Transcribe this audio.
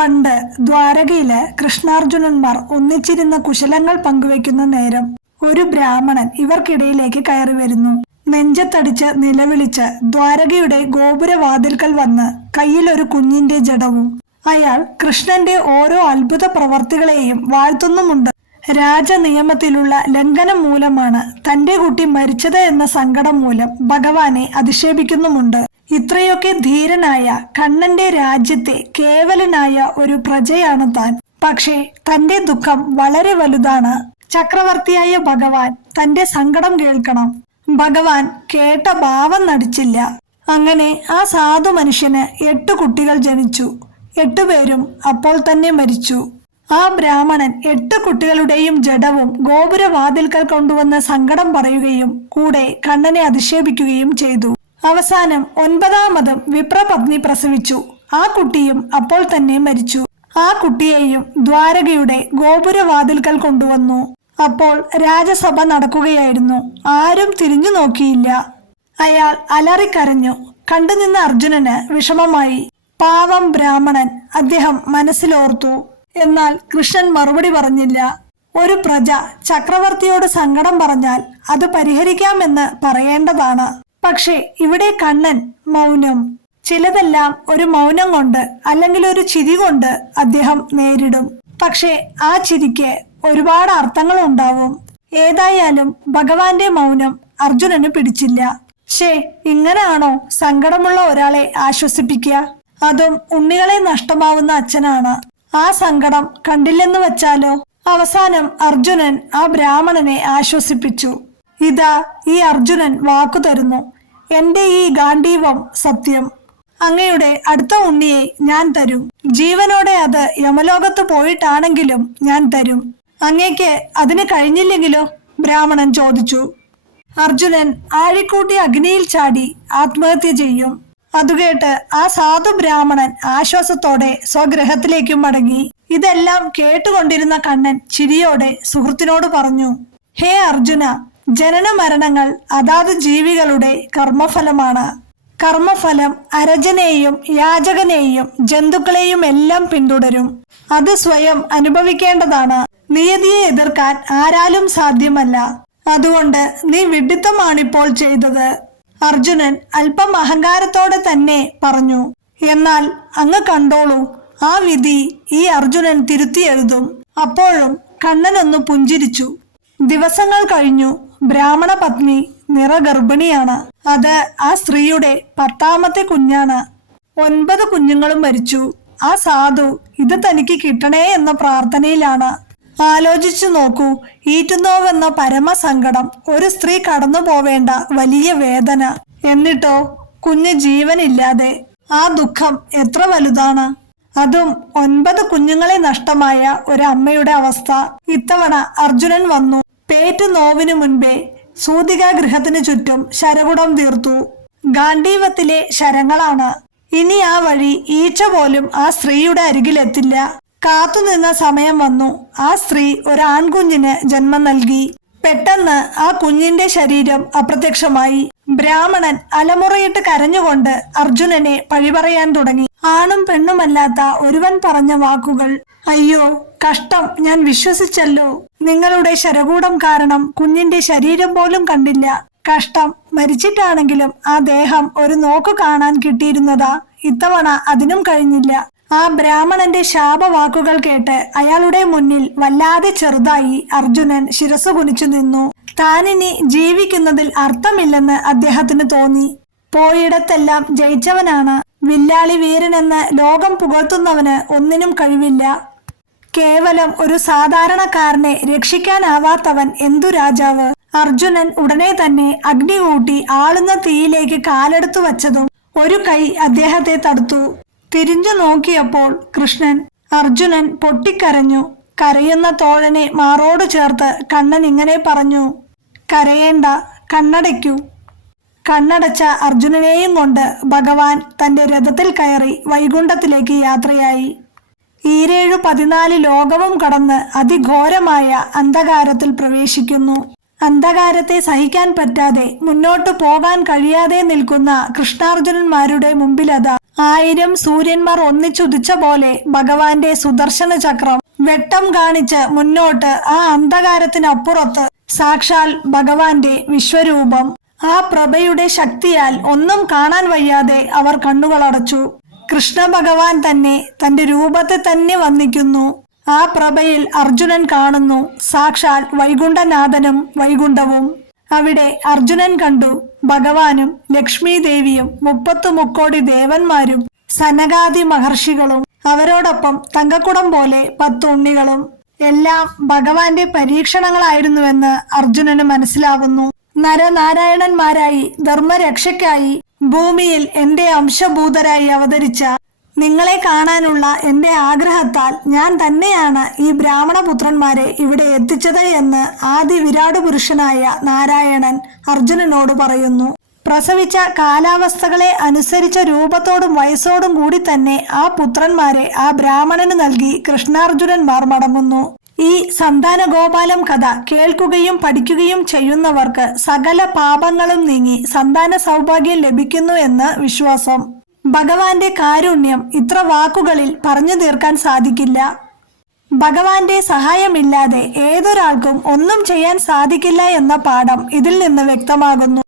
പണ്ട് ദ്വാരകയില് കൃഷ്ണാർജുനന്മാർ ഒന്നിച്ചിരുന്ന കുശലങ്ങൾ പങ്കുവെക്കുന്ന നേരം ഒരു ബ്രാഹ്മണൻ ഇവർക്കിടയിലേക്ക് കയറി വരുന്നു. നെഞ്ചത്തടിച്ച് നിലവിളിച്ച് ദ്വാരകയുടെ ഗോപുരവാതിൽക്കൽ വന്ന് കയ്യിലൊരു കുഞ്ഞിന്റെ ജഡവും. അയാൾ കൃഷ്ണന്റെ ഓരോ അത്ഭുത പ്രവർത്തികളെയും വാഴ്ത്തുന്നുമുണ്ട്. രാജനിയമത്തിലുള്ള ലംഘനം മൂലമാണ് തന്റെ കുട്ടി മരിച്ചത് എന്ന സങ്കടം മൂലം ഭഗവാനെ അധിക്ഷേപിക്കുന്നുമുണ്ട്. ഇത്രയൊക്കെ ധീരനായ കണ്ണന്റെ രാജ്യത്തെ കേവലനായ ഒരു പ്രജയാണ് താൻ. പക്ഷേ തന്റെ ദുഃഖം വളരെ വലുതാണ്. ചക്രവർത്തിയായ ഭഗവാൻ തന്റെ സങ്കടം കേൾക്കണം. ഭഗവാൻ കേട്ട ഭാവം നടിച്ചില്ല. അങ്ങനെ ആ സാധു മനുഷ്യന് 8 കുട്ടികൾ ജനിച്ചു. 8 പേരും അപ്പോൾ തന്നെ മരിച്ചു. ആ ബ്രാഹ്മണൻ 8 കുട്ടികളുടെയും ജഡവും ഗോപുരവാതിൽക്കൽ കൊണ്ടുവന്ന് സങ്കടം പറയുകയും കൂടെ കണ്ണനെ അധിക്ഷേപിക്കുകയും ചെയ്തു. അവസാനം 9ാമതും വിപ്രപത്നി പ്രസവിച്ചു. ആ കുട്ടിയും അപ്പോൾ തന്നെ മരിച്ചു. ആ കുട്ടിയെയും ദ്വാരകയുടെ ഗോപുരവാതിൽക്കൽ കൊണ്ടുവന്നു. അപ്പോൾ രാജസഭ നടക്കുകയായിരുന്നു. ആരും തിരിഞ്ഞു നോക്കിയില്ല. അയാൾ അലറിക്കരഞ്ഞു. കണ്ടുനിന്ന അർജുനന് വിഷമമായി. പാവം ബ്രാഹ്മണൻ, അദ്ദേഹം മനസ്സിലോർത്തു. എന്നാൽ കൃഷ്ണൻ മറുപടി പറഞ്ഞില്ല. ഒരു പ്രജ ചക്രവർത്തിയോട് സങ്കടം പറഞ്ഞാൽ അത് പരിഹരിക്കാമെന്ന് പറയേണ്ടതാണ്. പക്ഷേ ഇവിടെ കണ്ണൻ മൗനം. ചിലതെല്ലാം ഒരു മൗനം കൊണ്ട് അല്ലെങ്കിൽ ഒരു ചിരി കൊണ്ട് അദ്ദേഹം നേരിടും. പക്ഷേ ആ ചിരിക്ക് ഒരുപാട് അർത്ഥങ്ങൾ ഉണ്ടാവും. ഏതായാലും ഭഗവാന്റെ മൗനം അർജുനന് പിടിച്ചില്ല. ഇങ്ങനെയാണോ സങ്കടമുള്ള ഒരാളെ ആശ്വസിപ്പിക്കുക? അതും ഉണ്ണികളെ നഷ്ടമാവുന്ന അച്ഛനാണ്. ആ സങ്കടം കണ്ടില്ലെന്ന് വച്ചാലോ? അവസാനം അർജുനൻ ആ ബ്രാഹ്മണനെ ആശ്വസിപ്പിച്ചു. ഇതാ ഈ അർജുനൻ വാക്കു തരുന്നു. എന്റെ ഈ ഗാണ്ഡീവം സത്യം. അങ്ങയുടെ അടുത്ത ഉണ്ണിയെ ഞാൻ തരും. ജീവനോടെ അത് യമലോകത്ത് പോയിട്ടാണെങ്കിലും ഞാൻ തരും. അങ്ങേക്ക് അതിന് കഴിഞ്ഞില്ലെങ്കിലോ? ബ്രാഹ്മണൻ ചോദിച്ചു. അർജുനൻ ആഴിക്കൂട്ടി അഗ്നിയിൽ ചാടി ആത്മഹത്യ ചെയ്യും. അതുകേട്ട് ആ സാധു ബ്രാഹ്മണൻ ആശ്വാസത്തോടെ സ്വഗൃഹത്തിലേക്ക് മടങ്ങി. ഇതെല്ലാം കേട്ടുകൊണ്ടിരുന്ന കണ്ണൻ ചിരിയോടെ സുഹൃത്തിനോട് പറഞ്ഞു, ഹേ അർജുന, ജനന മരണങ്ങൾ അതാത് ജീവികളുടെ കർമ്മഫലമാണ്. കർമ്മഫലം അരജനെയും യാചകനെയും ജന്തുക്കളെയും എല്ലാം പിന്തുടരും. അത് സ്വയം അനുഭവിക്കേണ്ടതാണ്. നിയതിയെ എതിർക്കാൻ ആരാലും സാധ്യമല്ല. അതുകൊണ്ട് നീ വിഡ്ഢിത്തമാണിപ്പോൾ ചെയ്തത്. അർജുനൻ അല്പം അഹങ്കാരത്തോടെ തന്നെ പറഞ്ഞു. എന്നാൽ അങ്ങ് കണ്ടോളൂ, ആ വിധി ഈ അർജുനൻ തിരുത്തി എഴുതും. അപ്പോഴും കണ്ണനൊന്ന് പുഞ്ചിരിച്ചു. ദിവസങ്ങൾ കഴിഞ്ഞു. ബ്രാഹ്മണ പത്നി നിറഗർഭിണിയാണ്. അത് ആ സ്ത്രീയുടെ 10ാമത്തെ കുഞ്ഞാണ്. 9 കുഞ്ഞുങ്ങളും മരിച്ചു. ആ സാധു ഇത് തനിക്ക് കിട്ടണേ എന്ന പ്രാർത്ഥനയിലാണ്. ആലോചിച്ചു നോക്കൂ, ഈറ്റുന്നോവെന്ന പരമസങ്കടം, ഒരു സ്ത്രീ കടന്നു പോവേണ്ട വലിയ വേദന. എന്നിട്ടോ കുഞ്ഞ് ജീവനില്ലാതെ. ആ ദുഃഖം എത്ര വലുതാണ്! അതും 9 കുഞ്ഞുങ്ങളെ നഷ്ടമായ ഒരു അമ്മയുടെ അവസ്ഥ. ഇത്തവണ അർജുനൻ വന്നു. പേറ്റു നോവിനു മുൻപേ സൂതികാഗൃഹത്തിനു ചുറ്റും ശരകുടം തീർത്തു. ഗാണ്ഡീവത്തിലെ ശരങ്ങളാണ്. ഇനി ആ വഴി ഈച്ച പോലും ആ സ്ത്രീയുടെ അരികിലെത്തില്ല. കാത്തുനിന്ന സമയം വന്നു. ആ സ്ത്രീ ഒരു ആൺകുഞ്ഞിന് ജന്മം നൽകി. പെട്ടെന്ന് ആ കുഞ്ഞിന്റെ ശരീരം അപ്രത്യക്ഷമായി. ബ്രാഹ്മണൻ അലമുറയിട്ട് കരഞ്ഞുകൊണ്ട് അർജുനനെ പഴിപറയാൻ തുടങ്ങി. ആണും പെണ്ണുമല്ലാത്ത ഒരുവൻ പറഞ്ഞ വാക്കുകൾ. അയ്യോ കഷ്ടം, ഞാൻ വിശ്വസിച്ചല്ലോ. നിങ്ങളുടെ ശരകൂടം കാരണം കുഞ്ഞിന്റെ ശരീരം പോലും കണ്ടില്ല. കഷ്ടം, മരിച്ചിട്ടാണെങ്കിലും ആ ദേഹം ഒരു നോക്കു കാണാൻ കിട്ടിയിരുന്നതാ. ഇത്തവണ അതിനും കഴിഞ്ഞില്ല. ആ ബ്രാഹ്മണന്റെ ശാപവാക്കുകൾ കേട്ട് അയാളുടെ മുന്നിൽ വല്ലാതെ ചെറുതായി അർജുനൻ ശിരസ് കുനിച്ചു നിന്നു. താനിനി ജീവിക്കുന്നതിൽ അർത്ഥമില്ലെന്ന് അദ്ദേഹത്തിന് തോന്നി. പോയിടത്തെല്ലാം ജയിച്ചവനാണ്. വില്ലാളി വീരനെന്ന് ലോകം പുകഴ്ത്തുന്നവന് ഒന്നിനും കഴിവില്ല. കേവലം ഒരു സാധാരണക്കാരനെ രക്ഷിക്കാനാവാത്തവൻ എന്തു രാജാവ്! അർജുനൻ ഉടനെ തന്നെ അഗ്നി കൂട്ടി ആളുന്ന തീയിലേക്ക് കാലെടുത്തു വച്ചതും ഒരു കൈ അദ്ദേഹത്തെ തടുത്തു. തിരിഞ്ഞു നോക്കിയപ്പോൾ കൃഷ്ണൻ. അർജുനൻ പൊട്ടിക്കരഞ്ഞു. കരയുന്ന തോഴനെ മാറോട് ചേർത്ത് കണ്ണൻ ഇങ്ങനെ പറഞ്ഞു, കരയേണ്ട, കണ്ണടയ്ക്കൂ. കണ്ണടച്ച അർജുനനെയും കൊണ്ട് ഭഗവാൻ തന്റെ രഥത്തിൽ കയറി വൈകുണ്ഠത്തിലേക്ക് യാത്രയായി. 14 ലോകവും കടന്ന് അതിഘോരമായ അന്ധകാരത്തിൽ പ്രവേശിക്കുന്നു. അന്ധകാരത്തെ സഹിക്കാൻ പറ്റാതെ മുന്നോട്ടു പോകാൻ കഴിയാതെ നിൽക്കുന്ന കൃഷ്ണാർജുനന്മാരുടെ മുമ്പിലതാ 1000 സൂര്യന്മാർ ഒന്നിച്ചുദിച്ച പോലെ ഭഗവാന്റെ സുദർശന ചക്രം വെട്ടം കാണിച്ച് മുന്നോട്ട് ആ അന്ധകാരത്തിനപ്പുറത്ത് സാക്ഷാൽ ഭഗവാന്റെ വിശ്വരൂപം. ആ പ്രഭയുടെ ശക്തിയാൽ ഒന്നും കാണാൻ വയ്യാതെ അവർ കണ്ണുകളടച്ചു. കൃഷ്ണ ഭഗവാൻ തന്നെ തന്റെ രൂപത്തെ തന്നെ വന്ദിക്കുന്നു. ആ പ്രഭയിൽ അർജുനൻ കാണുന്നു സാക്ഷാൽ വൈകുണ്ഠനാഥനും വൈകുണ്ഠവും. അവിടെ അർജുനൻ കണ്ടു ഭഗവാനും ലക്ഷ്മി ദേവിയും 30 മുക്കോടി ദേവന്മാരും സനകാദി മഹർഷികളും അവരോടൊപ്പം തങ്കക്കുടം പോലെ 10 ഉണ്ണികളും. എല്ലാം ഭഗവാന്റെ പരീക്ഷണങ്ങളായിരുന്നുവെന്ന് അർജുനന് മനസ്സിലാകുന്നു. നരനാരായണന്മാരായി ധർമ്മരക്ഷയ്ക്കായി ഭൂമിയിൽ എന്റെ അംശഭൂതരായി അവതരിച്ച നിങ്ങളെ കാണാനുള്ള എന്റെ ആഗ്രഹത്താൽ ഞാൻ തന്നെയാണ് ഈ ബ്രാഹ്മണപുത്രന്മാരെ ഇവിടെ എത്തിച്ചത് എന്ന് ആദി വിരാട് പുരുഷനായ നാരായണൻ അർജുനനോട് പറയുന്നു. പ്രസവിച്ച കാലാവസ്ഥകളെ അനുസരിച്ച രൂപത്തോടും വയസ്സോടും കൂടി തന്നെ ആ പുത്രന്മാരെ ആ ബ്രാഹ്മണന് നൽകി കൃഷ്ണാർജുനന്മാർ മടങ്ങുന്നു. ഈ സന്താന ഗോപാലം കഥ കേൾക്കുകയും പഠിക്കുകയും ചെയ്യുന്നവർക്ക് സകല പാപങ്ങളും നീങ്ങി സന്താന സൗഭാഗ്യം ലഭിക്കുന്നു എന്ന് വിശ്വാസം. ഭഗവാന്റെ കാരുണ്യം ഇത്ര വാക്കുകളിൽ പറഞ്ഞു തീർക്കാൻ സാധിക്കില്ല. ഭഗവാന്റെ സഹായമില്ലാതെ ഏതൊരാൾക്കും ഒന്നും ചെയ്യാൻ സാധിക്കില്ല എന്ന പാഠം ഇതിൽ നിന്ന് വ്യക്തമാകുന്നു.